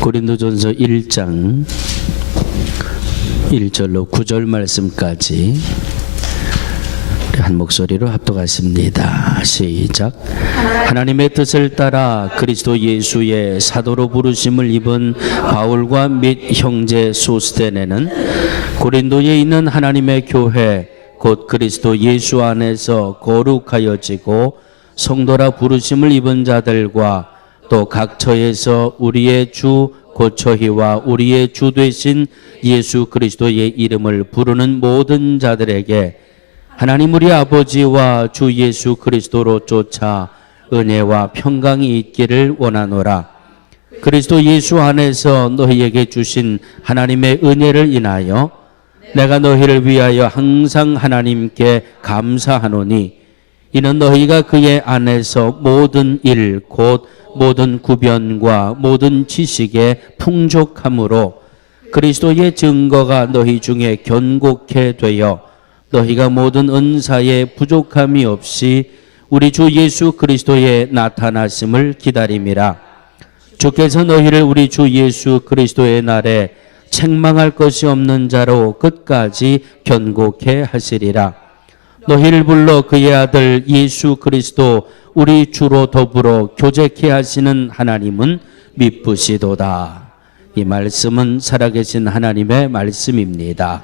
고린도전서 1장 1절로 9절 말씀까지 한 목소리로 합독하십니다. 시작. 하나님의 뜻을 따라 그리스도 예수의 사도로 부르심을 입은 바울과 및 형제 소스데네는 고린도에 있는 하나님의 교회 곧 그리스도 예수 안에서 거룩하여지고 성도라 부르심을 입은 자들과 또 각 처에서 우리의 주 곧 저희와 우리의 주 되신 예수 그리스도의 이름을 부르는 모든 자들에게 하나님 우리 아버지와 주 예수 그리스도로 쫓아 은혜와 평강이 있기를 원하노라. 그리스도 예수 안에서 너희에게 주신 하나님의 은혜를 인하여 내가 너희를 위하여 항상 하나님께 감사하노니 이는 너희가 그의 안에서 모든 일 곧 모든 구변과 모든 지식에 풍족함으로 그리스도의 증거가 너희 중에 견고케 되어 너희가 모든 은사에 부족함이 없이 우리 주 예수 그리스도의 나타나심을 기다림이라. 주께서 너희를 우리 주 예수 그리스도의 날에 책망할 것이 없는 자로 끝까지 견고케 하시리라. 너희를 불러 그의 아들 예수 그리스도 우리 주로 더불어 교제케 하시는 하나님은 미쁘시도다. 이 말씀은 살아계신 하나님의 말씀입니다.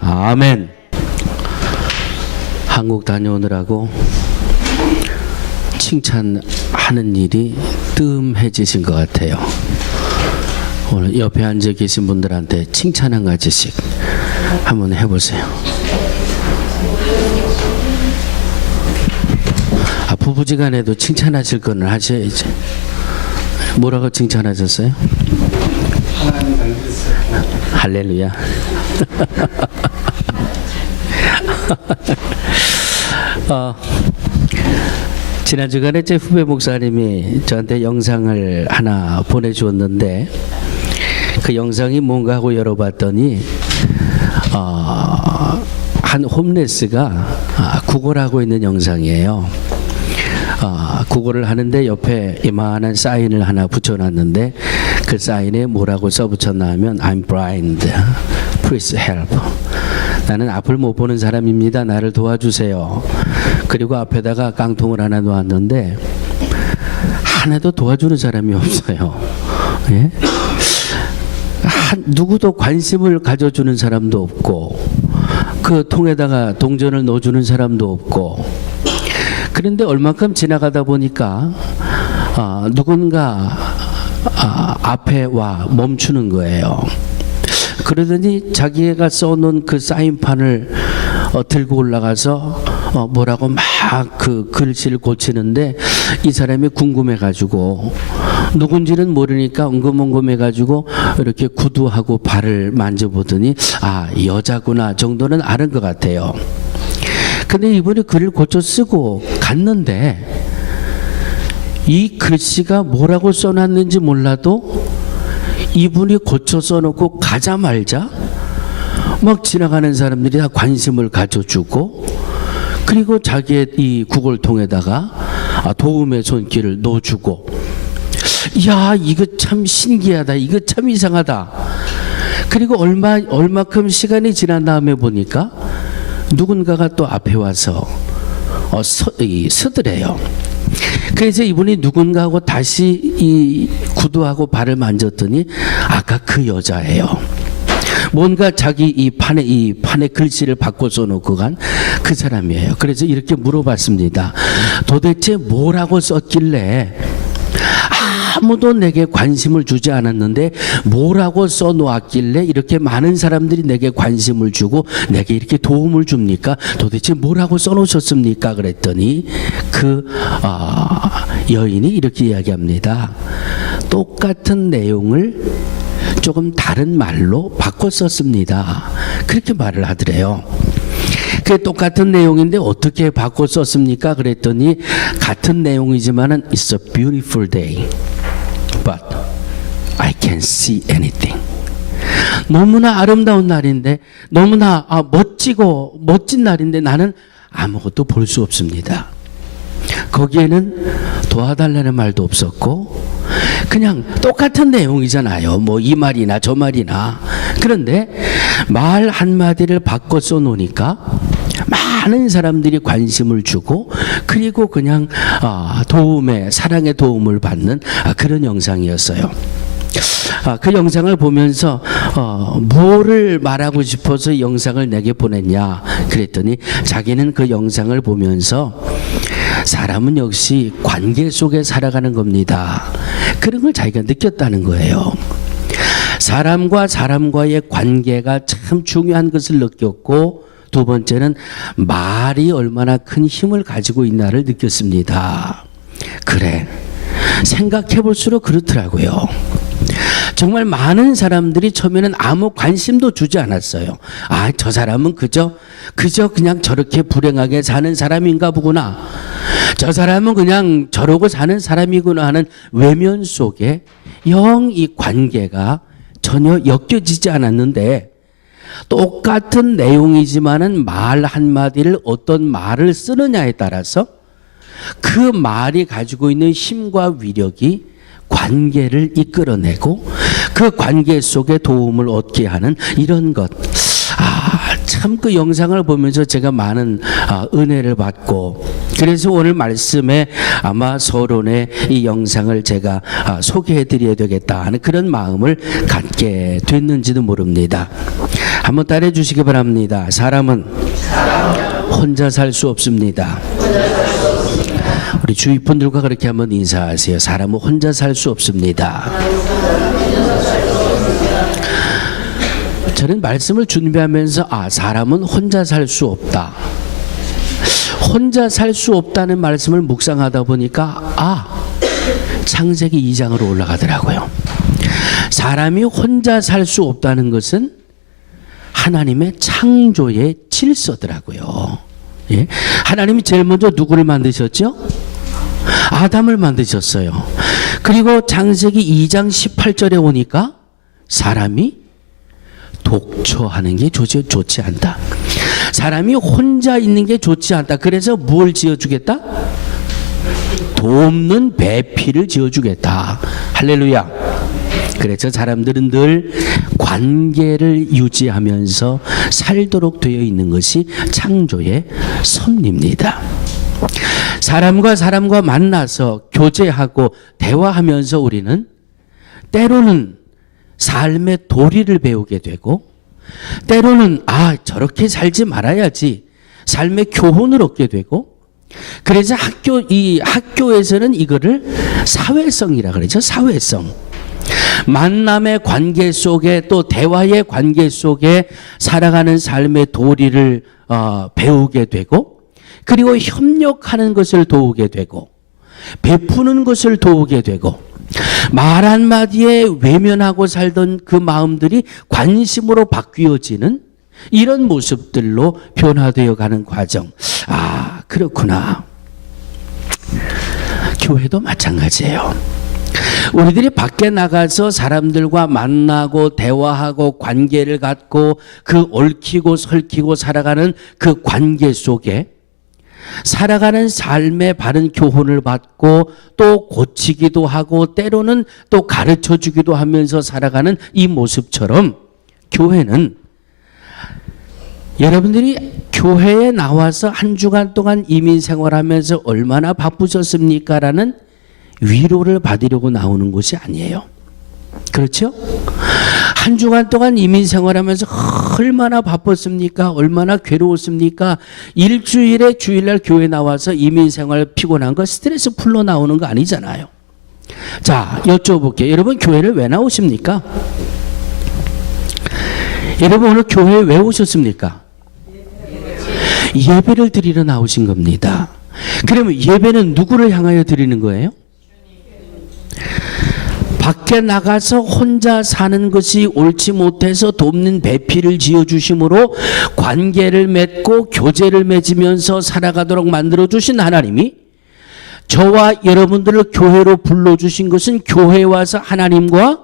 아멘. 한국 다녀오느라고 칭찬하는 일이 뜸해지신 것 같아요. 오늘 옆에 앉아 계신 분들한테 칭찬 한 가지씩 한번 해보세요. 부부지간에도 칭찬하실 거는 하셔야지. 뭐라고 칭찬하셨어요? 할렐루야. 지난 주간에 제 후배 목사님이 저한테 영상을 하나 보내주었는데 그 영상이 뭔가 하고 열어봤더니 한 홈레스가 구걸하고 있는 영상이에요. 구걸을 하는데 옆에 이만한 사인을 하나 붙여놨는데 그 사인에 뭐라고 써붙였나 하면 I'm blind, please help. 나는 앞을 못 보는 사람입니다. 나를 도와주세요. 그리고 앞에다가 깡통을 하나 놓았는데 하나도 도와주는 사람이 없어요. 예? 누구도 관심을 가져주는 사람도 없고 그 통에다가 동전을 넣어주는 사람도 없고. 그런데 얼마큼 지나가다 보니까 누군가 앞에 와 멈추는 거예요. 그러더니 자기가 써놓은 그 사인판을 들고 올라가서 뭐라고 막 그 글씨를 고치는데 이 사람이 궁금해가지고 누군지는 모르니까 엉금엉금해가지고 이렇게 구두하고 발을 만져보더니 여자구나 정도는 아는 것 같아요. 근데 이분이 글을 고쳐 쓰고 갔는데 이 글씨가 뭐라고 써놨는지 몰라도 이분이 고쳐 써놓고 가자말자 막 지나가는 사람들이 다 관심을 가져주고 그리고 자기의 이 구걸통에다가 도움의 손길을 넣어주고 야 이거 참 신기하다. 이거 참 이상하다. 그리고 얼마큼 시간이 지난 다음에 보니까 누군가가 또 앞에 와서 서더래요. 그래서 이분이 누군가하고 다시 이 구두하고 발을 만졌더니 아까 그 여자예요. 뭔가 자기 이 판에 글씨를 바꿔 써놓고 간 그 사람이에요. 그래서 이렇게 물어봤습니다. 도대체 뭐라고 썼길래 아무도 내게 관심을 주지 않았는데 뭐라고 써놓았길래 이렇게 많은 사람들이 내게 관심을 주고 내게 이렇게 도움을 줍니까? 도대체 뭐라고 써놓으셨습니까? 그랬더니 그 여인이 이렇게 이야기합니다. 똑같은 내용을 조금 다른 말로 바꿔 썼습니다. 그렇게 말을 하더래요. 그게 똑같은 내용인데 어떻게 바꿔 썼습니까? 그랬더니 같은 내용이지만은 It's a beautiful day, but I can't see anything. 너무나 아름다운 날인데 너무나 멋지고 멋진 날인데 나는 아무것도 볼 수 없습니다. 거기에는 도와달라는 말도 없었고 그냥 똑같은 내용이잖아요. 뭐 이 말이나 저 말이나. 그런데 말 한마디를 바꿔 써놓으니까 많은 사람들이 관심을 주고 그리고 그냥 사랑의 도움을 받는 그런 영상이었어요. 그 영상을 보면서 뭐를 말하고 싶어서 영상을 내게 보냈냐 그랬더니 자기는 그 영상을 보면서 사람은 역시 관계 속에 살아가는 겁니다. 그런 걸 자기가 느꼈다는 거예요. 사람과 사람과의 관계가 참 중요한 것을 느꼈고 두 번째는 말이 얼마나 큰 힘을 가지고 있나를 느꼈습니다. 그래, 생각해 볼수록 그렇더라고요. 정말 많은 사람들이 처음에는 아무 관심도 주지 않았어요. 저 사람은 그저 그냥 저렇게 불행하게 사는 사람인가 보구나. 저 사람은 그냥 저러고 사는 사람이구나 하는 외면 속에 영 이 관계가 전혀 엮여지지 않았는데 똑같은 내용이지만은 말 한마디를 어떤 말을 쓰느냐에 따라서 그 말이 가지고 있는 힘과 위력이 관계를 이끌어내고 그 관계 속에 도움을 얻게 하는 이런 것. 참 그 영상을 보면서 제가 많은 은혜를 받고 그래서 오늘 말씀에 아마 서론에 이 영상을 제가 소개해 드려야 되겠다 하는 그런 마음을 갖게 됐는지도 모릅니다. 한번 따라해 주시기 바랍니다. 사람은 혼자 살 수 없습니다. 우리 주위 분들과 그렇게 한번 인사하세요. 사람은 혼자 살 수 없습니다. 저는 말씀을 준비하면서 사람은 혼자 살 수 없다. 혼자 살 수 없다는 말씀을 묵상하다 보니까 창세기 2장으로 올라가더라고요. 사람이 혼자 살 수 없다는 것은 하나님의 창조의 질서더라고요. 예? 하나님이 제일 먼저 누구를 만드셨죠? 아담을 만드셨어요. 그리고 창세기 2장 18절에 오니까 사람이 독처하는 게 좋지 않다. 사람이 혼자 있는 게 좋지 않다. 그래서 뭘 지어주겠다? 돕는 배필을 지어주겠다. 할렐루야. 그래서 사람들은 늘 관계를 유지하면서 살도록 되어 있는 것이 창조의 섭리입니다. 사람과 사람과 만나서 교제하고 대화하면서 우리는 때로는 삶의 도리를 배우게 되고 때로는 저렇게 살지 말아야지 삶의 교훈을 얻게 되고 그래서 학교에서는 이거를 사회성이라 그러죠. 사회성. 만남의 관계 속에 또 대화의 관계 속에 살아가는 삶의 도리를 배우게 되고 그리고 협력하는 것을 도우게 되고 베푸는 것을 도우게 되고 말 한마디에 외면하고 살던 그 마음들이 관심으로 바뀌어지는 이런 모습들로 변화되어 가는 과정. 그렇구나. 교회도 마찬가지예요. 우리들이 밖에 나가서 사람들과 만나고 대화하고 관계를 갖고 그 얽히고 설키고 살아가는 그 관계 속에 살아가는 삶의 바른 교훈을 받고 또 고치기도 하고 때로는 또 가르쳐 주기도 하면서 살아가는 이 모습처럼 교회는 여러분들이 교회에 나와서 한 주간 동안 이민 생활하면서 얼마나 바쁘셨습니까? 라는 위로를 받으려고 나오는 곳이 아니에요. 그렇죠? 한 주간 동안 이민 생활하면서 얼마나 바빴습니까? 얼마나 괴로웠습니까? 일주일에 주일날 교회 나와서 이민 생활 피곤한 거 스트레스 풀러 나오는 거 아니잖아요. 자, 여쭤볼게요. 여러분 교회를 왜 나오십니까? 여러분 오늘 교회에 왜 오셨습니까? 예배를 드리러 나오신 겁니다. 그러면 예배는 누구를 향하여 드리는 거예요? 밖에 나가서 혼자 사는 것이 옳지 못해서 돕는 배필을 지어주심으로 관계를 맺고 교제를 맺으면서 살아가도록 만들어주신 하나님이 저와 여러분들을 교회로 불러주신 것은 교회에 와서 하나님과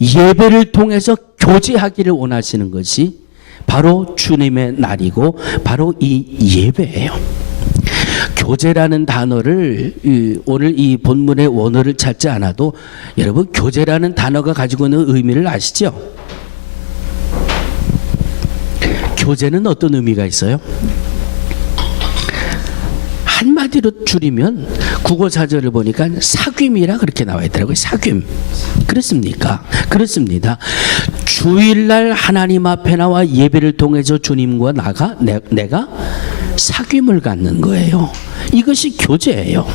예배를 통해서 교제하기를 원하시는 것이 바로 주님의 날이고 바로 이 예배예요. 교제라는 단어를 오늘 이 본문의 원어를 찾지 않아도 여러분 교제라는 단어가 가지고 있는 의미를 아시죠? 교제는 어떤 의미가 있어요? 한마디로 줄이면 국어 사전을 보니까 사귐이라 그렇게 나와 있더라고요. 사귐. 그렇습니까? 그렇습니다. 주일날 하나님 앞에 나와 예배를 통해서 주님과 내가 사귐을 갖는 거예요. 이것이 교제예요.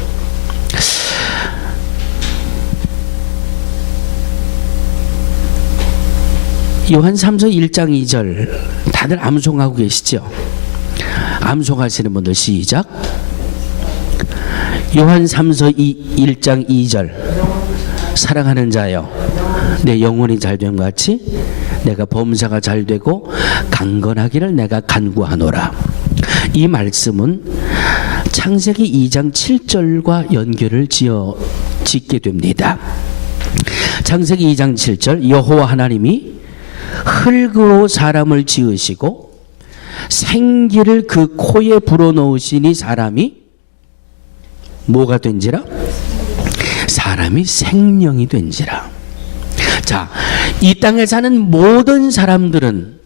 요한 3서 1장 2절 다들 암송하고 계시죠? 암송하시는 분들 시작. 요한 3서 1장 2절 사랑하는 자여 내 영혼이 잘됨 같이 내가 범사가 잘되고 강건하기를 내가 간구하노라. 이 말씀은 창세기 2장 7절과 연결을 짓게 됩니다. 창세기 2장 7절 여호와 하나님이 흙으로 사람을 지으시고 생기를 그 코에 불어넣으시니 사람이 뭐가 된지라? 사람이 생명이 된지라. 자, 이 땅에 사는 모든 사람들은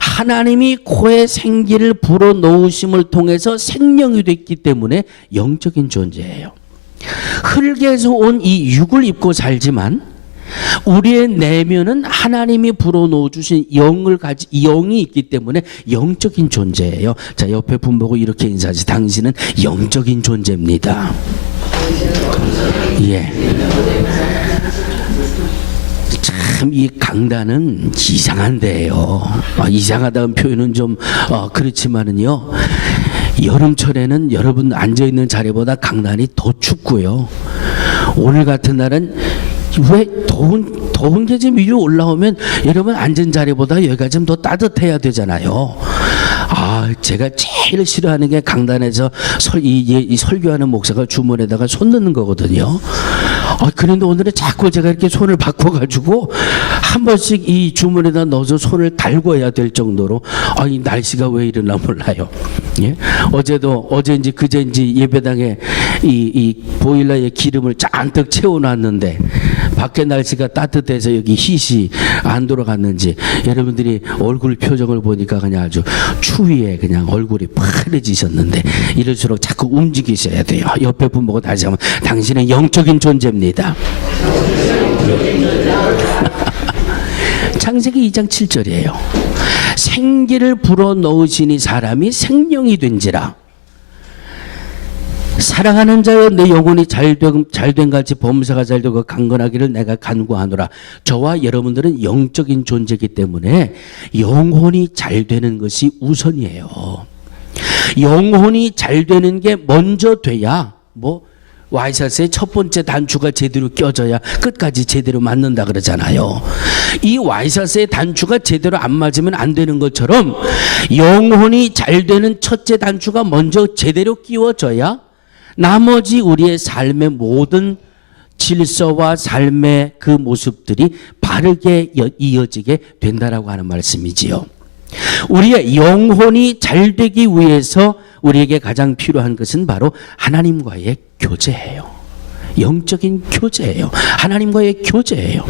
하나님이 코에 생기를 불어넣으심을 통해서 생명이 됐기 때문에 영적인 존재예요. 흙에서 온 이 육을 입고 살지만 우리의 내면은 하나님이 불어넣어 주신 영이 있기 때문에 영적인 존재예요. 자, 옆에 분 보고 이렇게 인사하지. 당신은 영적인 존재입니다. 예. 참 이 강단은 이상한데요. 이상하다는 표현은 좀 그렇지만은요. 여름철에는 여러분 앉아 있는 자리보다 강단이 더 춥고요. 오늘 같은 날은 왜 더운 게 좀 위로 올라오면 여러분 앉은 자리보다 여기가 좀 더 따뜻해야 되잖아요. 제가 제일 싫어하는 게 강단에서 이 설교하는 목사가 주머니에다가 손 넣는 거거든요. 그런데 오늘은 자꾸 제가 이렇게 손을 바꿔가지고 한 번씩 이 주머니에다 넣어서 손을 달궈야 될 정도로 이 날씨가 왜 이러나 몰라요. 예? 어제인지 그제인지 예배당에 이 보일러에 기름을 잔뜩 채워놨는데 밖에 날씨가 따뜻해서 여기 힛이 안 돌아갔는지 여러분들이 얼굴 표정을 보니까 그냥 아주 추위에 그냥 얼굴이 파래지셨는데 이럴수록 자꾸 움직이셔야 돼요. 옆에 분 보고 다시 한번 당신은 영적인 존재입니다. 창세기 2장 7절이에요. 생기를 불어넣으시니 사람이 생명이 된지라. 사랑하는 자여 내 영혼이 잘된 같이 범사가 잘되고 강건하기를 내가 간구하노라. 저와 여러분들은 영적인 존재이기 때문에 영혼이 잘되는 것이 우선이에요. 영혼이 잘되는 게 먼저 돼야 와이셔츠의 첫 번째 단추가 제대로 껴져야 끝까지 제대로 맞는다 그러잖아요. 이 와이셔츠의 단추가 제대로 안 맞으면 안 되는 것처럼 영혼이 잘 되는 첫째 단추가 먼저 제대로 끼워져야 나머지 우리의 삶의 모든 질서와 삶의 그 모습들이 바르게 이어지게 된다라고 하는 말씀이지요. 우리의 영혼이 잘 되기 위해서 우리에게 가장 필요한 것은 바로 하나님과의 교제예요. 영적인 교제예요. 하나님과의 교제예요.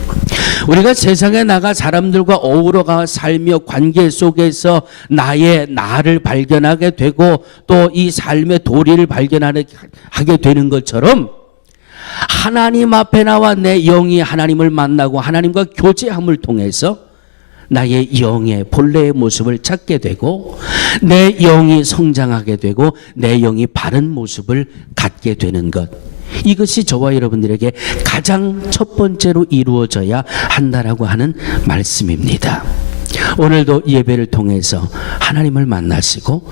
우리가 세상에 나가 사람들과 어우러가 살며 관계 속에서 나를 발견하게 되고 또 이 삶의 도리를 발견하게 되는 것처럼 하나님 앞에 나와 내 영이 하나님을 만나고 하나님과 교제함을 통해서 나의 영의 본래의 모습을 찾게 되고 내 영이 성장하게 되고 내 영이 바른 모습을 갖게 되는 것, 이것이 저와 여러분들에게 가장 첫 번째로 이루어져야 한다라고 하는 말씀입니다. 오늘도 예배를 통해서 하나님을 만나시고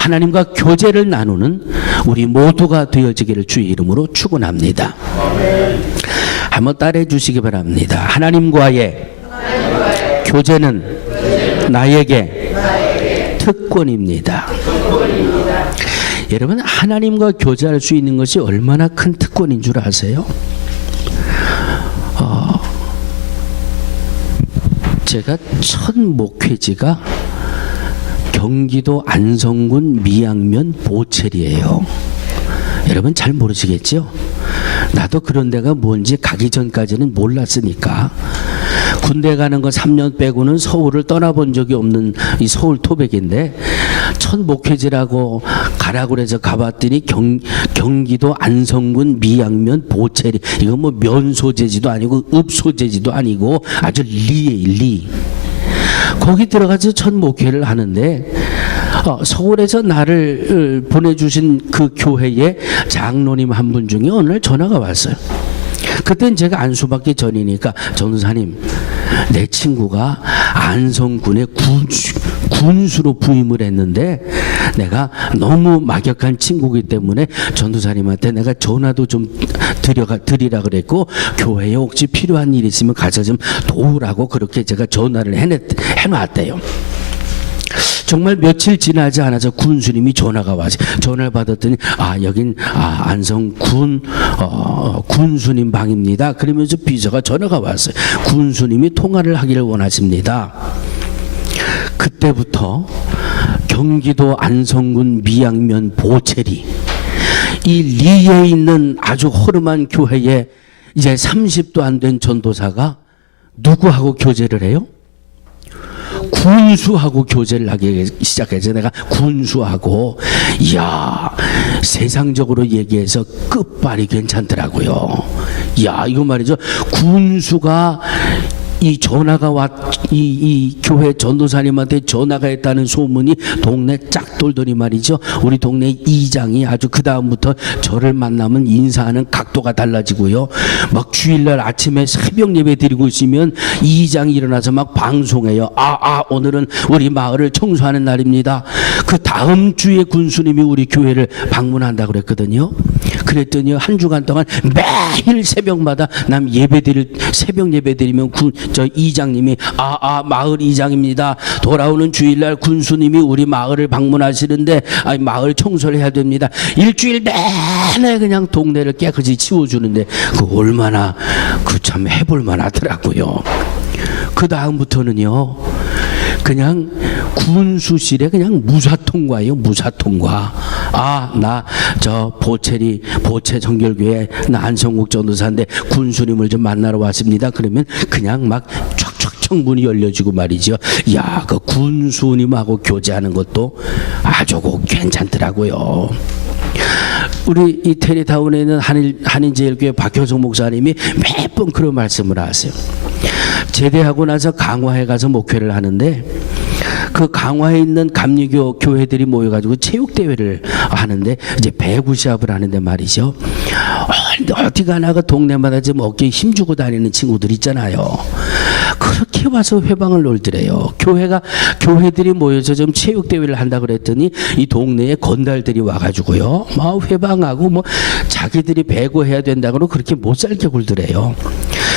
하나님과 교제를 나누는 우리 모두가 되어지기를 주의 이름으로 축원합니다. 한번 따라해 주시기 바랍니다. 하나님과의 교제는 나에게 특권입니다. 여러분, 하나님과 교제할 수 있는 것이 얼마나 큰 특권인 줄 아세요? 제가 첫 목회지가 경기도 안성군 미양면 보첼이에요. 여러분 잘 모르시겠죠? 나도 그런 데가 뭔지 가기 전까지는 몰랐으니까. 군대 가는 거 3년 빼고는 서울을 떠나본 적이 없는 이 서울 토백인데, 첫 목회지라고 가라고 그래서 가봤더니 경기도 안성군 미양면 보채리, 이거 뭐 면 소재지도 아니고 읍 소재지도 아니고 아주 리예요, 리. 거기 들어가서 첫 목회를 하는데, 서울에서 나를 보내주신 그 교회에 장로님 한 분 중에 어느 날 전화가 왔어요. 그땐 제가 안수받기 전이니까, 전도사님, 내 친구가 안성군의 군수로 부임을 했는데 내가 너무 막역한 친구이기 때문에 전도사님한테 내가 전화도 좀 드리라 그랬고, 교회에 혹시 필요한 일 있으면 가서 좀 도우라고 그렇게 제가 전화를 해놨대요. 정말 며칠 지나지 않아서 군수님이 전화가 와서 전화를 받았더니, 여긴 안성군 군수님 방입니다. 그러면서 비서가 전화가 왔어요. 군수님이 통화를 하기를 원하십니다. 그때부터 경기도 안성군 미양면 보채리, 이 리에 있는 아주 허름한 교회에 이제 30도 안 된 전도사가 누구하고 교제를 해요? 군수하고 교제를 하기 시작해서 내가 군수하고, 이야, 세상적으로 얘기해서 끝발이 괜찮더라고요. 이야, 이거 말이죠. 군수가 이 전화가 이 교회 전도사님한테 전화가 했다는 소문이 동네 쫙 돌더니 말이죠. 우리 동네 이장이 아주 그 다음부터 저를 만나면 인사하는 각도가 달라지고요. 막 주일날 아침에 새벽 예배 드리고 있으면 이장이 일어나서 막 방송해요. 오늘은 우리 마을을 청소하는 날입니다. 그 다음 주에 군수님이 우리 교회를 방문한다고 그랬거든요. 그랬더니 한 주간 동안 매일 새벽마다 새벽 예배 드리면 저 이장님이 마을 이장입니다. 돌아오는 주일날 군수님이 우리 마을을 방문하시는데 마을 청소를 해야 됩니다. 일주일 내내 그냥 동네를 깨끗이 치워주는데 그 얼마나 참 해볼만 하더라고요. 그 다음부터는요, 그냥 군수실에 그냥 무사통과예요. 무사통과. 나 저 보채 정결교회 나 안성국 전도사인데 군수님을 좀 만나러 왔습니다. 그러면 그냥 막 촥촥 문이 열려지고 말이죠. 야, 그 군수님하고 교제하는 것도 아주 괜찮더라고요. 우리 이 테리타운에 있는 한인제일교회 박효성 목사님이 매번 그런 말씀을 하세요. 제대하고 나서 강화에 가서 목회를 하는데, 그 강화에 있는 감리교 교회들이 모여가지고 체육대회를 하는데, 이제 배구 시합을 하는데 말이죠. 어디 가나 그 동네마다 좀 어깨에 힘주고 다니는 친구들 있잖아요. 그렇게 와서 회방을 놀더래요. 교회들이 모여서 좀 체육대회를 한다 그랬더니 이 동네에 건달들이 와가지고요, 막 회방하고 뭐 자기들이 배구해야 된다고 그렇게 못 살게 굴더래요.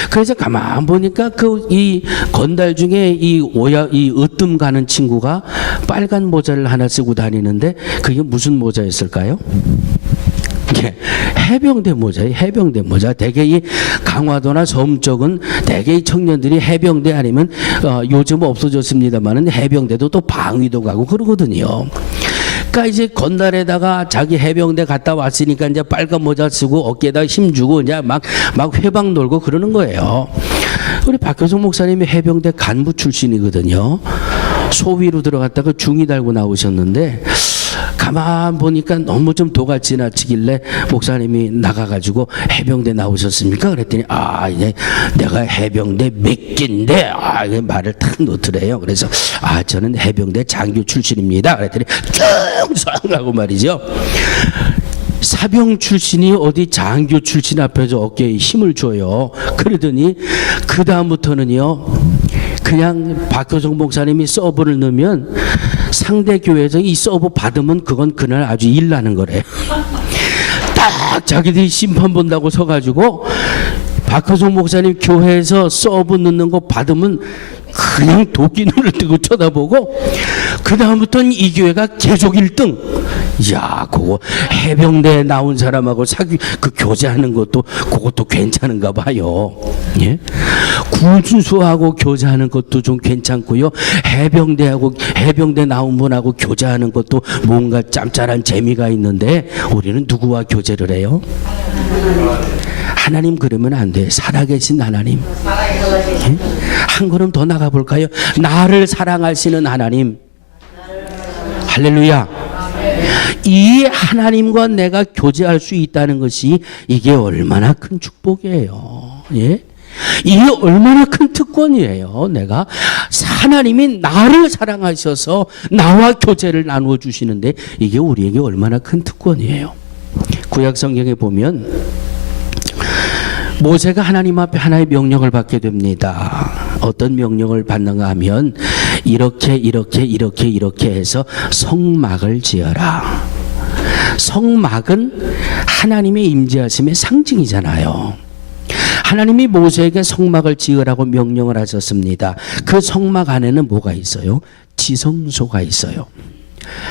그래서 가만 보니까 이 건달 중에 이 으뜸 가는 친구가 빨간 모자를 하나 쓰고 다니는데, 그게 무슨 모자였을까요? 해병대 모자예요. 해병대 모자. 대개 이 강화도나 섬 쪽은 대개 이 청년들이 해병대 아니면 요즘 없어졌습니다만은 해병대도 또 방위도 가고 그러거든요. 그러니까 이제 건달에다가 자기 해병대 갔다 왔으니까 이제 빨간 모자 쓰고 어깨에다 힘주고 이제 막 회방 놀고 그러는 거예요. 우리 박효성 목사님이 해병대 간부 출신이거든요. 소위로 들어갔다가 중위 달고 나오셨는데, 가만 보니까 너무 좀 도가 지나치길래 목사님이 나가가지고 해병대 나오셨습니까? 그랬더니 이제 내가 해병대 몇 개인데 말을 탁 놓더래요. 그래서 저는 해병대 장교 출신입니다. 그랬더니 쫑 하고 말이죠. 사병 출신이 어디 장교 출신 앞에서 어깨에 힘을 줘요. 그러더니 그 다음부터는요, 그냥 박효성 목사님이 서브를 넣으면 상대 교회에서 이 서브 받으면 그건 그날 아주 일 나는 거래요. 딱 자기들이 심판 본다고 서가지고 박효성 목사님 교회에서 서브 넣는 거 받으면 그냥 도끼 눈을 뜨고 쳐다보고, 그 다음부터는 이 교회가 계속 1등. 이야, 그거 해병대에 나온 사람하고 교제하는 것도 그것도 괜찮은가 봐요. 예? 군수하고 교제하는 것도 좀 괜찮고요. 해병대 나온 분하고 교제하는 것도 뭔가 짭짤한 재미가 있는데 우리는 누구와 교제를 해요? 하나님 그러면 안 돼. 살아계신 하나님. 한 걸음 더 나가볼까요? 나를 사랑하시는 하나님. 할렐루야. 이 하나님과 내가 교제할 수 있다는 것이 이게 얼마나 큰 축복이에요. 예? 이게 얼마나 큰 특권이에요. 내가 하나님이 나를 사랑하셔서 나와 교제를 나누어 주시는데 이게 우리에게 얼마나 큰 특권이에요. 구약 성경에 보면 모세가 하나님 앞에 하나의 명령을 받게 됩니다. 어떤 명령을 받는가 하면 이렇게 해서 성막을 지어라. 성막은 하나님의 임재하심의 상징이잖아요. 하나님이 모세에게 성막을 지으라고 명령을 하셨습니다. 그 성막 안에는 뭐가 있어요? 지성소가 있어요.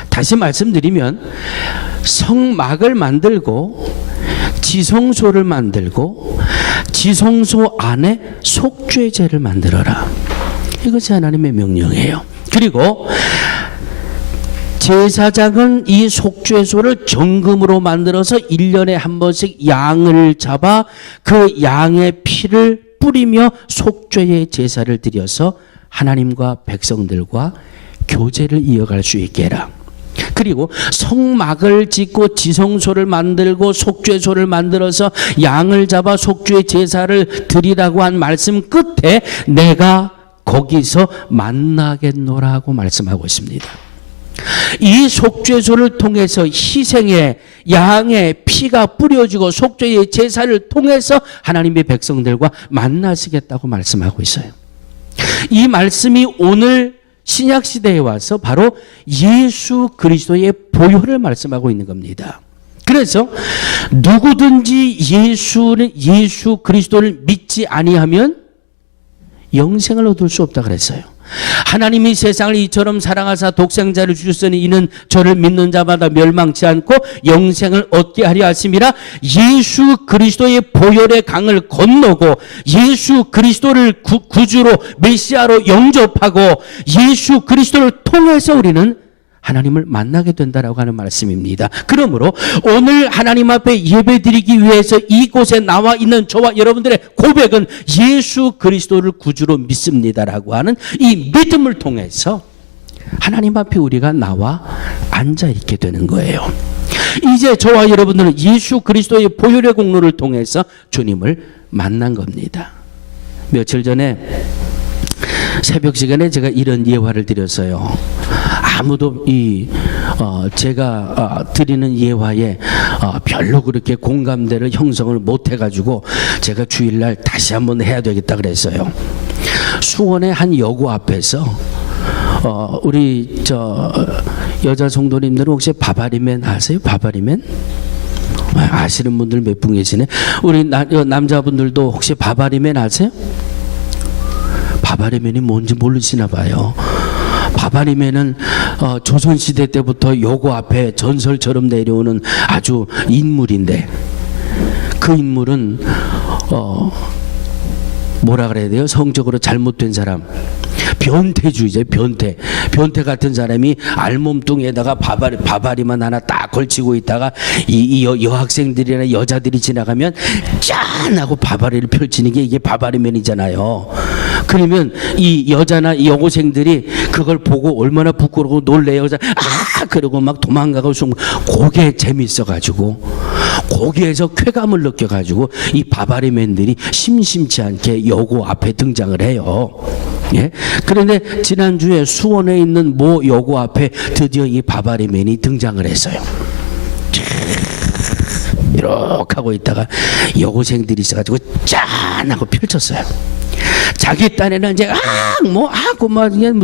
다시 말씀드리면 성막을 만들고 지성소를 만들고 지성소 안에 속죄제를 만들어라. 이것이 하나님의 명령이에요. 그리고 제사장은 이 속죄소를 정금으로 만들어서 1년에 한 번씩 양을 잡아 그 양의 피를 뿌리며 속죄의 제사를 드려서 하나님과 백성들과 교제를 이어갈 수 있게 해라. 그리고 성막을 짓고 지성소를 만들고 속죄소를 만들어서 양을 잡아 속죄 제사를 드리라고 한 말씀 끝에 내가 거기서 만나겠노라고 말씀하고 있습니다. 이 속죄소를 통해서 희생의 양의 피가 뿌려지고 속죄의 제사를 통해서 하나님의 백성들과 만나시겠다고 말씀하고 있어요. 이 말씀이 오늘 신약 시대에 와서 바로 예수 그리스도의 보혈을 말씀하고 있는 겁니다. 그래서 누구든지 예수 그리스도를 믿지 아니하면 영생을 얻을 수 없다 그랬어요. 하나님이 세상을 이처럼 사랑하사 독생자를 주셨으니 이는 저를 믿는 자마다 멸망치 않고 영생을 얻게 하려 하심이라. 예수 그리스도의 보혈의 강을 건너고 예수 그리스도를 구주로 메시아로 영접하고 예수 그리스도를 통해서 우리는 하나님을 만나게 된다라고 하는 말씀입니다. 그러므로 오늘 하나님 앞에 예배드리기 위해서 이곳에 나와 있는 저와 여러분들의 고백은 예수 그리스도를 구주로 믿습니다라고 하는 이 믿음을 통해서 하나님 앞에 우리가 나와 앉아 있게 되는 거예요. 이제 저와 여러분들은 예수 그리스도의 보혈의 공로를 통해서 주님을 만난 겁니다. 며칠 전에 새벽 시간에 제가 이런 예화를 드렸어요. 아무도 제가 드리는 예화에 별로 그렇게 공감대를 형성을 못 해가지고 제가 주일날 다시 한번 해야 되겠다 그랬어요. 수원의 한 여고 앞에서 우리 여자 성도님들은 혹시 바바리맨 아세요? 바바리맨? 아시는 분들 몇 분 계시네. 우리 남자분들도 혹시 바바리맨 아세요? 바바리맨이 뭔지 모르시나 봐요. 바바리맨은 조선시대 때부터 요고 앞에 전설처럼 내려오는 아주 인물인데 그 인물은 뭐라 그래야 돼요? 성적으로 잘못된 사람, 변태주의자, 변태 같은 사람이 알몸뚱에다가 바바리만 하나 딱 걸치고 있다가 이 여학생들이나 여자들이 지나가면 짠 하고 바바리를 펼치는 게 이게 바바리맨이잖아요. 그러면 이 여자나 이 여고생들이 그걸 보고 얼마나 부끄러워 놀래요. 그러고 막 도망가고 그게 재밌어가지고 거기에서 쾌감을 느껴가지고 이 바바리맨들이 심심치 않게 여고 앞에 등장을 해요. 예? 그런데 지난주에 수원에 있는 모 여고 앞에 드디어 이 바바리맨이 등장을 했어요. 이렇게 하고 있다가 여고생들이 있어가지고 짠 하고 펼쳤어요. 자기 딴에는 이제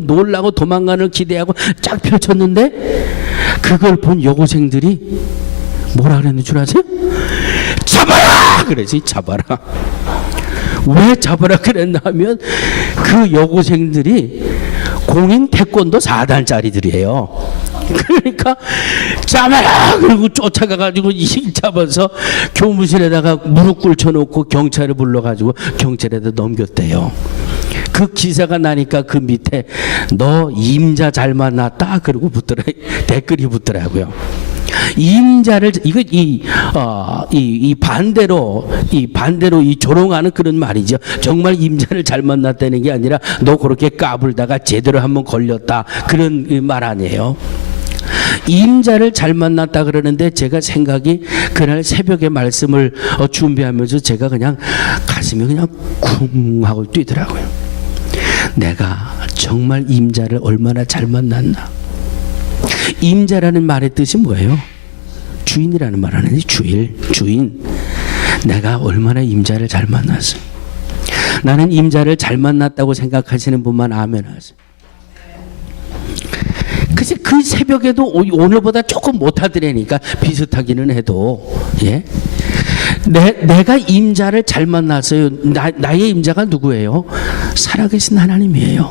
놀라고 도망가는 기대하고 쫙 펼쳤는데 그걸 본 여고생들이 뭐라 그랬는 줄 아세요? 잡아라! 그래서 잡아라. 왜 잡아라 그랬나 하면 그 여고생들이 공인 태권도 4단짜리들이에요. 그러니까 잡아라! 그리고 쫓아가가지고 잡아서 교무실에다가 무릎 꿇혀놓고 경찰을 불러가지고 경찰에다 넘겼대요. 그 기사가 나니까 그 밑에 너 임자 잘 만났다 그러고 댓글이 붙더라고요. 임자를 이거 이 반대로 이 조롱하는 그런 말이죠. 정말 임자를 잘 만났다는 게 아니라 너 그렇게 까불다가 제대로 한번 걸렸다 그런 말 아니에요. 임자를 잘 만났다 그러는데 제가 생각이 그날 새벽에 말씀을 준비하면서 제가 그냥 가슴이 그냥 쿵 하고 뛰더라고요. 내가 정말 임자를 얼마나 잘 만났나. 임자라는 말의 뜻이 뭐예요? 주인이라는 말 하는데 주인. 내가 얼마나 임자를 잘 만났어. 나는 임자를 잘 만났다고 생각하시는 분만 아멘 하세요. 그래서 그 새벽에도 오늘보다 조금 못하더라니까 비슷하기는 해도 예. 내가 임자를 잘 만났어요. 나의 임자가 누구예요? 살아계신 하나님이에요.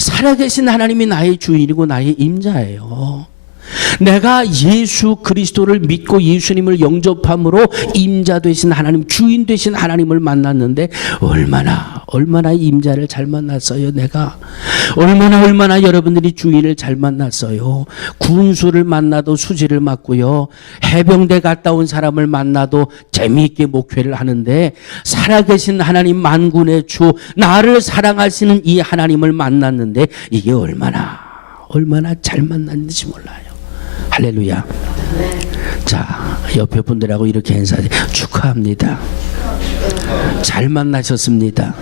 살아계신 하나님이 나의 주인이고 나의 임자예요. 내가 예수 그리스도를 믿고 예수님을 영접함으로 임자 되신 하나님, 주인 되신 하나님을 만났는데 얼마나 임자를 잘 만났어요. 내가 얼마나 여러분들이 주인을 잘 만났어요. 군수를 만나도 수지를 맞고요, 해병대 갔다 온 사람을 만나도 재미있게 목회를 하는데 살아계신 하나님, 만군의 주, 나를 사랑하시는 이 하나님을 만났는데 이게 얼마나 잘 만났는지 몰라요. 할렐루야. 자, 옆에 분들하고 이렇게 인사해. 축하합니다. 잘 만나셨습니다.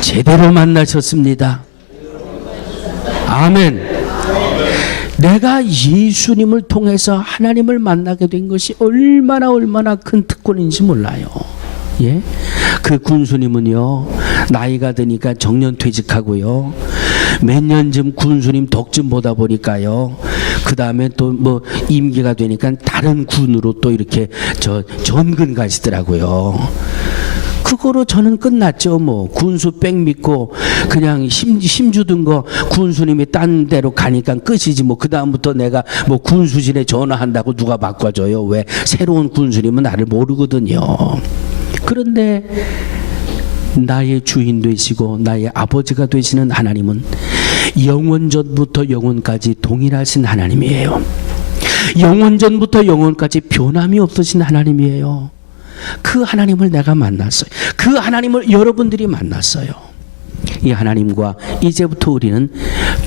제대로 만나셨습니다. 아멘. 내가 예수님을 통해서 하나님을 만나게 된 것이 얼마나 큰 특권인지 몰라요. 예? 그 군수님은요, 나이가 드니까 정년 퇴직하고요, 몇 년쯤 군수님 덕좀 보다 보니까요, 그 다음에 또 뭐 임기가 되니까 다른 군으로 또 이렇게 전근 가시더라고요. 그거로 저는 끝났죠. 뭐 군수 뺑 믿고 그냥 힘 주던 거 군수님이 딴 데로 가니까 끝이지. 뭐 그 다음부터 내가 뭐 군수진에 전화한다고 누가 바꿔줘요? 왜? 새로운 군수님은 나를 모르거든요. 그런데 나의 주인 되시고 나의 아버지가 되시는 하나님은 영원전부터 영원까지 동일하신 하나님이에요. 영원전부터 영원까지 변함이 없으신 하나님이에요. 그 하나님을 내가 만났어요. 그 하나님을 여러분들이 만났어요. 이 하나님과 이제부터 우리는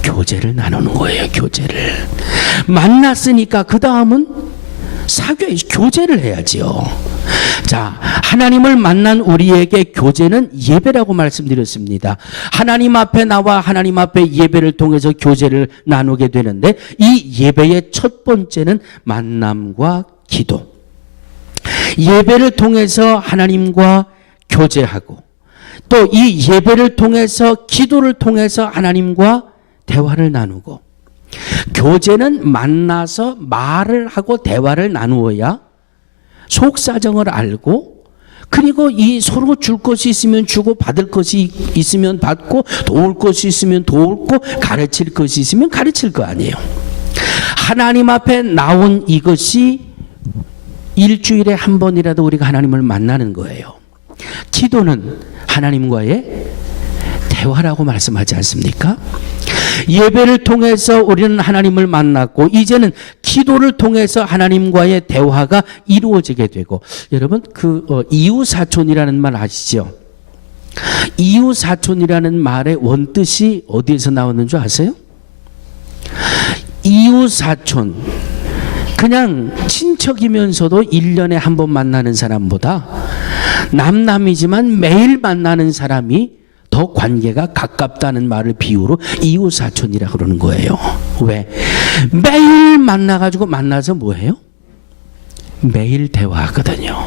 교제를 나누는 거예요. 교제를 만났으니까 그 다음은 교제를 해야지요. 자, 하나님을 만난 우리에게 교제는 예배라고 말씀드렸습니다. 하나님 앞에 나와 하나님 앞에 예배를 통해서 교제를 나누게 되는데, 이 예배의 첫 번째는 만남과 기도. 예배를 통해서 하나님과 교제하고, 또 이 예배를 통해서 기도를 통해서 하나님과 대화를 나누고, 교제는 만나서 말을 하고 대화를 나누어야 속사정을 알고, 그리고 이 서로 줄 것이 있으면 주고 받을 것이 있으면 받고 도울 것이 있으면 도울고 가르칠 것이 있으면 가르칠 거 아니에요. 하나님 앞에 나온 이것이 일주일에 한 번이라도 우리가 하나님을 만나는 거예요. 기도는 하나님과의 대화라고 말씀하지 않습니까? 예배를 통해서 우리는 하나님을 만났고, 이제는 기도를 통해서 하나님과의 대화가 이루어지게 되고, 여러분 이웃사촌이라는 말 아시죠? 이웃사촌이라는 말의 원뜻이 어디에서 나오는 줄 아세요? 이웃사촌, 그냥 친척이면서도 1년에 한 번 만나는 사람보다 남남이지만 매일 만나는 사람이 더 관계가 가깝다는 말을 비유로 이웃사촌이라고 그러는 거예요. 왜? 매일 만나서 뭐해요? 매일 대화하거든요.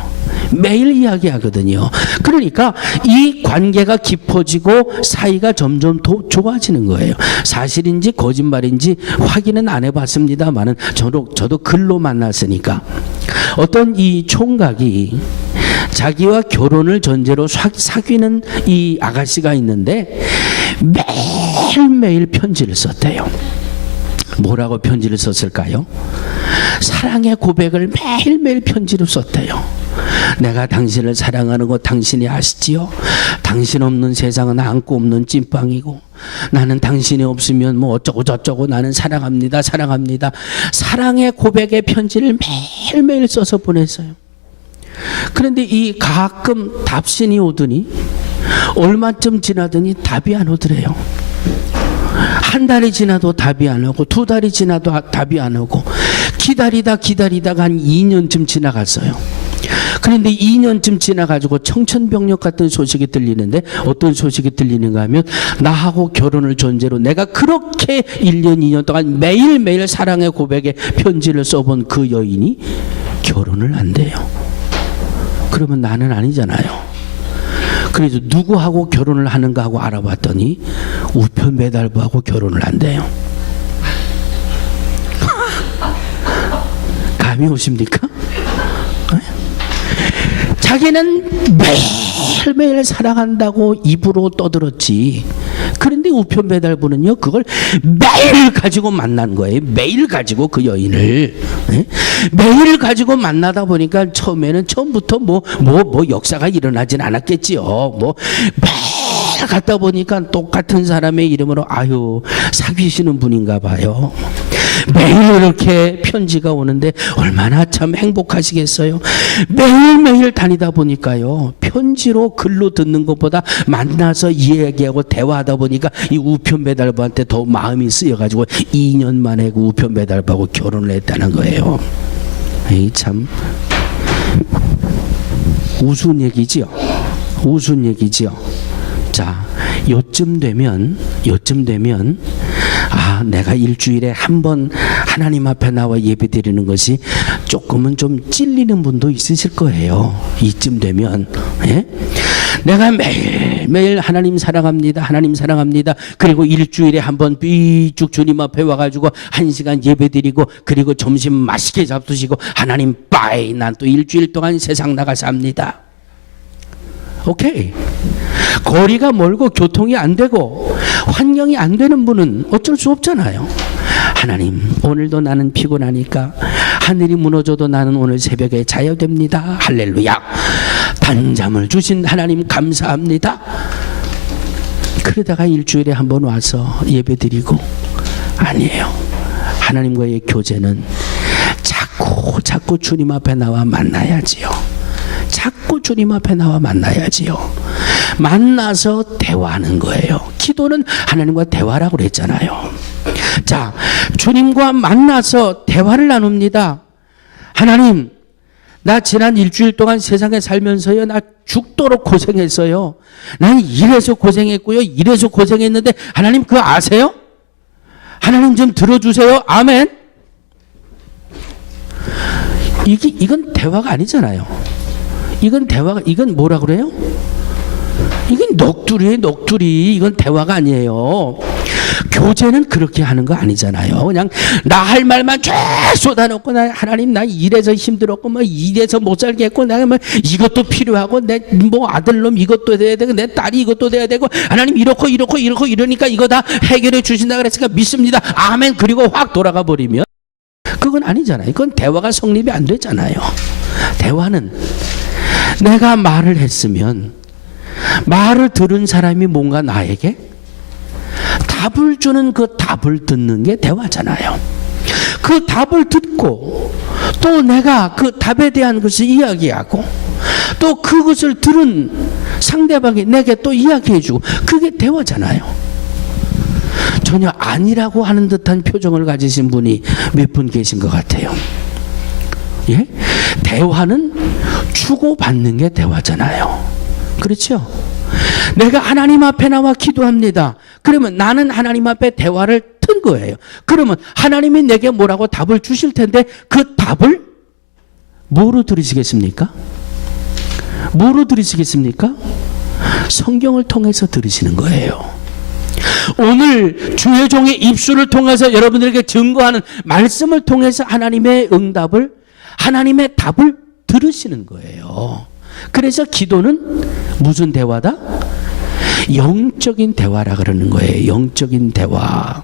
매일 이야기하거든요. 그러니까 이 관계가 깊어지고 사이가 점점 더 좋아지는 거예요. 사실인지 거짓말인지 확인은 안 해봤습니다만은 저도 글로 만났으니까, 어떤 이 총각이 자기와 결혼을 전제로 사귀는 이 아가씨가 있는데 매일매일 편지를 썼대요. 뭐라고 편지를 썼을까요? 사랑의 고백을 매일매일 편지로 썼대요. 내가 당신을 사랑하는 거 당신이 아시지요? 당신 없는 세상은 안고 없는 찐빵이고 나는 당신이 없으면 뭐 어쩌고 저쩌고 나는 사랑합니다. 사랑합니다. 사랑의 고백의 편지를 매일매일 써서 보냈어요. 그런데 이 가끔 답신이 오더니 얼마쯤 지나더니 답이 안 오더래요. 한 달이 지나도 답이 안 오고 2달이 지나도 답이 안 오고 기다리다가 한 2년쯤 지나갔어요. 그런데 2년쯤 지나가지고 청천벽력 같은 소식이 들리는데 어떤 소식이 들리는가 하면 나하고 결혼을 전제로 내가 그렇게 1년 2년 동안 매일매일 사랑의 고백에 편지를 써본 그 여인이 결혼을 한대요. 그러면 나는 아니잖아요. 그래서 누구하고 결혼을 하는가 하고 알아봤더니 우편 배달부하고 결혼을 한대요. 감이 오십니까? 자기는 매일매일 사랑한다고 입으로 떠들었지. 그런데 우편 배달부는요 그걸 매일 가지고 만난 거예요. 매일 가지고 그 여인을 매일 가지고 만나다 보니까 처음부터 뭐 역사가 일어나진 않았겠지요. 뭐 매일 갔다 보니까 똑같은 사람의 이름으로 아유 사귀시는 분인가 봐요. 매일 이렇게 편지가 오는데 얼마나 참 행복하시겠어요. 매일매일 다니다 보니까요 편지로 글로 듣는 것보다 만나서 이야기하고 대화하다 보니까 이 우편 배달부한테 더 마음이 쓰여가지고 2년 만에 그 우편 배달부하고 결혼을 했다는 거예요. 이 참 우스운 얘기지요. 우스운 얘기지요. 자, 요쯤 되면 내가 일주일에 한 번 하나님 앞에 나와 예배 드리는 것이 조금은 좀 찔리는 분도 있으실 거예요. 이쯤 되면 내가 매일 하나님 사랑합니다. 하나님 사랑합니다. 그리고 일주일에 한 번 삐쭉 주님 앞에 와가지고 1시간 예배 드리고 그리고 점심 맛있게 잡수시고 하나님 빠이 난 또 일주일 동안 세상 나가서 합니다. 오케이. 거리가 멀고 교통이 안 되고 환경이 안 되는 분은 어쩔 수 없잖아요. 하나님 오늘도 나는 피곤하니까 하늘이 무너져도 나는 오늘 새벽에 자야 됩니다. 할렐루야. 단잠을 주신 하나님 감사합니다. 그러다가 일주일에 한 번 와서 예배드리고 아니에요. 하나님과의 교제는 자꾸 주님 앞에 나와 만나야지요. 자꾸 주님 앞에 나와 만나야지요. 만나서 대화하는 거예요. 기도는 하나님과 대화라고 그랬잖아요. 자, 주님과 만나서 대화를 나눕니다. 하나님, 나 지난 일주일 동안 세상에 살면서요, 나 죽도록 고생했어요. 난 이래서 고생했고요, 이래서 고생했는데 하나님 그거 아세요? 하나님 좀 들어주세요. 아멘. 이건 대화가 아니잖아요. 이건 뭐라 그래요? 이건 넋두리예요, 넋두리. 이건 대화가 아니에요. 교제는 그렇게 하는 거 아니잖아요. 그냥 나 할 말만 쫙 쏟아놓고 나 하나님 나 이래서 힘들었고 뭐 이래서 못 살겠고 내가 뭐 이것도 필요하고 내 뭐 아들놈 이것도 돼야 되고 내 딸이 이것도 돼야 되고 하나님 이렇고 이러니까 이거 다 해결해 주신다 그랬으니까 믿습니다. 아멘. 그리고 확 돌아가 버리면 그건 아니잖아요. 그건 대화가 성립이 안 되잖아요. 대화는 내가 말을 했으면 말을 들은 사람이 뭔가 나에게 답을 주는 그 답을 듣는 게 대화잖아요. 그 답을 듣고 또 내가 그 답에 대한 것을 이야기하고 또 그것을 들은 상대방이 내게 또 이야기해주고 그게 대화잖아요. 전혀 아니라고 하는 듯한 표정을 가지신 분이 몇 분 계신 것 같아요. 예? 대화는 주고받는 게 대화잖아요. 그렇죠? 내가 하나님 앞에 나와 기도합니다. 그러면 나는 하나님 앞에 대화를 튼 거예요. 그러면 하나님이 내게 뭐라고 답을 주실 텐데 그 답을 뭐로 들으시겠습니까? 뭐로 들으시겠습니까? 성경을 통해서 들으시는 거예요. 오늘 주의 종의 입술을 통해서 여러분들에게 증거하는 말씀을 통해서 하나님의 응답을 하나님의 답을 들으시는 거예요. 그래서 기도는 무슨 대화다? 영적인 대화라 그러는 거예요. 영적인 대화.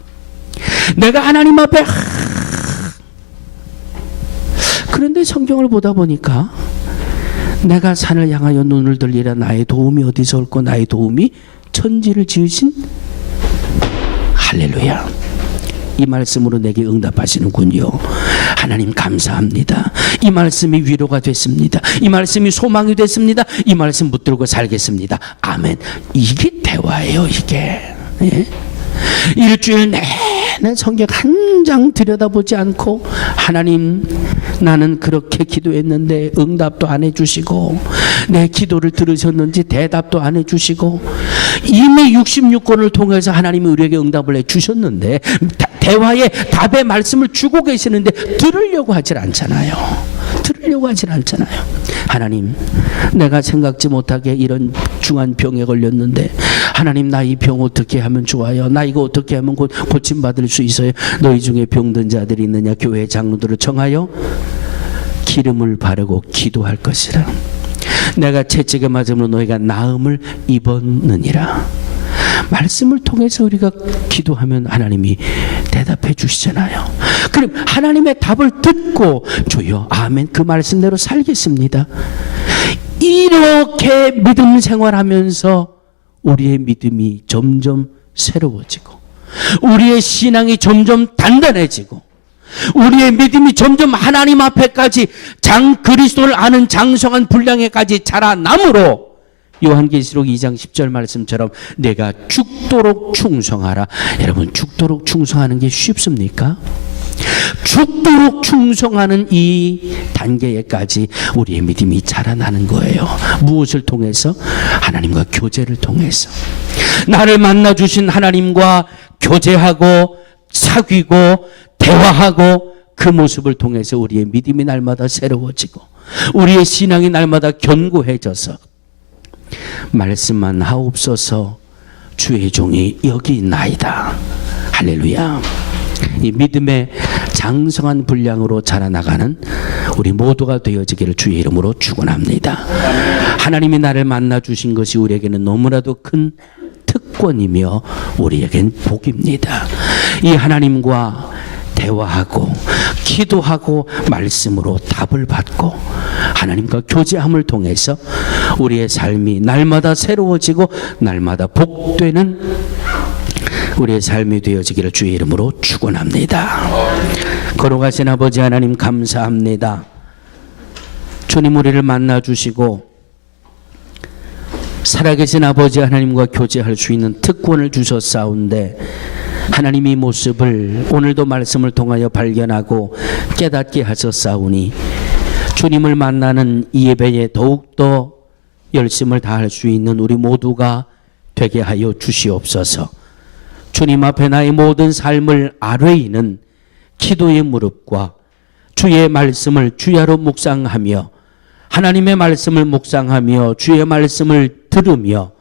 내가 하나님 앞에 그런데 성경을 보다 보니까 내가 산을 향하여 눈을 들리라 나의 도움이 어디서 올고 나의 도움이 천지를 지으신 할렐루야. 이 말씀으로 내게 응답하시는군요. 하나님 감사합니다. 이 말씀이 위로가 됐습니다. 이 말씀이 소망이 됐습니다. 이 말씀 붙들고 살겠습니다. 아멘. 이게 대화예요. 이게. 예? 일주일 내내 성경 한 장 들여다보지 않고 하나님 나는 그렇게 기도했는데 응답도 안 해주시고 내 기도를 들으셨는지 대답도 안 해주시고 이미 66권을 통해서 하나님이 우리에게 응답을 해주셨는데 대화에 답의 말씀을 주고 계시는데 들으려고 하질 않잖아요. 들으려고 하질 않잖아요. 하나님 내가 생각지 못하게 이런 중한 병에 걸렸는데 하나님 나 이 병 어떻게 하면 좋아요? 나 이거 어떻게 하면 고침받을 수 있어요? 너희 중에 병든 자들이 있느냐? 교회 장로들을 청하여 기름을 바르고 기도할 것이라. 내가 채찍에 맞음으로 너희가 나음을 입었느니라. 말씀을 통해서 우리가 기도하면 하나님이 대답해 주시잖아요. 그럼 하나님의 답을 듣고 주여 아멘 그 말씀대로 살겠습니다. 이렇게 믿음 생활하면서 우리의 믿음이 점점 새로워지고 우리의 신앙이 점점 단단해지고 우리의 믿음이 점점 하나님 앞에까지 그리스도를 아는 장성한 분량에까지 자라남으로 요한계시록 2장 10절 말씀처럼 내가 죽도록 충성하라. 여러분 죽도록 충성하는 게 쉽습니까? 죽도록 충성하는 이 단계에까지 우리의 믿음이 자라나는 거예요. 무엇을 통해서? 하나님과 교제를 통해서. 나를 만나주신 하나님과 교제하고 사귀고 대화하고 그 모습을 통해서 우리의 믿음이 날마다 새로워지고 우리의 신앙이 날마다 견고해져서 말씀만 하옵소서 주의 종이 여기 있나이다. 할렐루야. 이 믿음의 장성한 분량으로 자라나가는 우리 모두가 되어지기를 주의 이름으로 축원합니다. 하나님이 나를 만나 주신 것이 우리에게는 너무나도 큰 특권이며 우리에겐 복입니다. 이 하나님과 대화하고 기도하고 말씀으로 답을 받고 하나님과 교제함을 통해서 우리의 삶이 날마다 새로워지고 날마다 복되는 우리의 삶이 되어지기를 주의 이름으로 축원합니다. 걸어가신 아버지 하나님 감사합니다. 주님 우리를 만나 주시고 살아계신 아버지 하나님과 교제할 수 있는 특권을 주셨사온데 하나님의 모습을 오늘도 말씀을 통하여 발견하고 깨닫게 하셨사오니 주님을 만나는 이 예배에 더욱더 열심을 다할 수 있는 우리 모두가 되게 하여 주시옵소서. 주님 앞에 나의 모든 삶을 아뢰이는 기도의 무릎과 주의 말씀을 주야로 묵상하며 하나님의 말씀을 묵상하며 주의 말씀을 들으며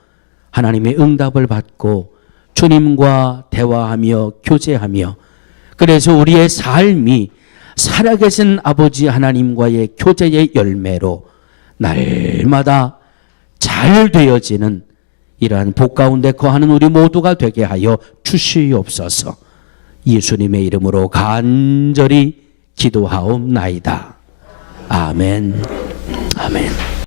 하나님의 응답을 받고 주님과 대화하며 교제하며 그래서 우리의 삶이 살아계신 아버지 하나님과의 교제의 열매로 날마다 잘 되어지는 이러한 복 가운데 거하는 우리 모두가 되게 하여 주시옵소서. 예수님의 이름으로 간절히 기도하옵나이다. 아멘. 아멘.